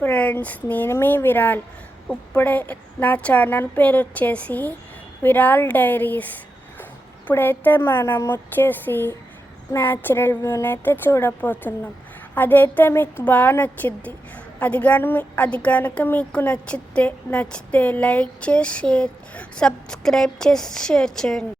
Friends, నేను మీ విరాల్. ఇప్పుడే నా ఛానల్ పేరు వచ్చేసి విరాల్ డైరీస్. ఇప్పుడైతే మనం వచ్చేసి న్యాచురల్ వ్యూని అయితే చూడబోతున్నాం. అదైతే మీకు బాగా నచ్చుద్ది. అది కనుక మీకు నచ్చితే లైక్ చేసి సబ్స్క్రైబ్ చేసి షేర్ చేయండి.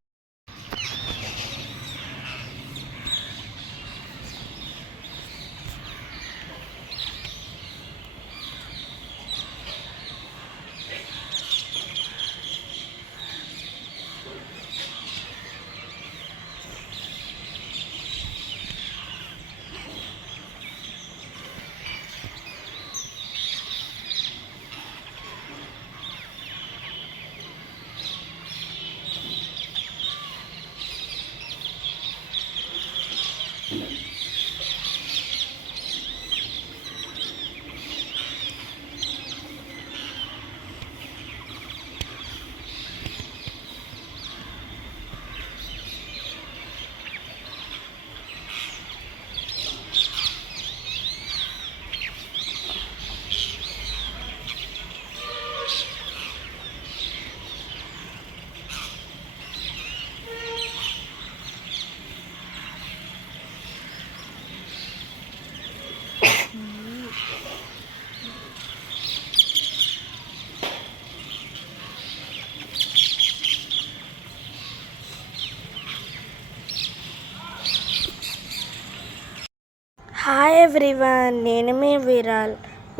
హాయ్ ఎవ్రీవన్, నేను మీ విరాల్.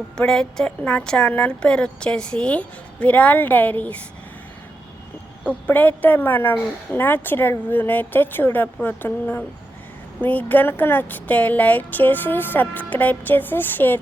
ఇప్పుడైతే నా ఛానల్ పేరు వచ్చేసి విరాల్ డైరీస్. ఇప్పుడైతే మనం న్యాచురల్ వ్యూని అయితే చూడబోతున్నాం. మీకు కనుక నచ్చితే లైక్ చేసి సబ్స్క్రైబ్ చేసి షేర్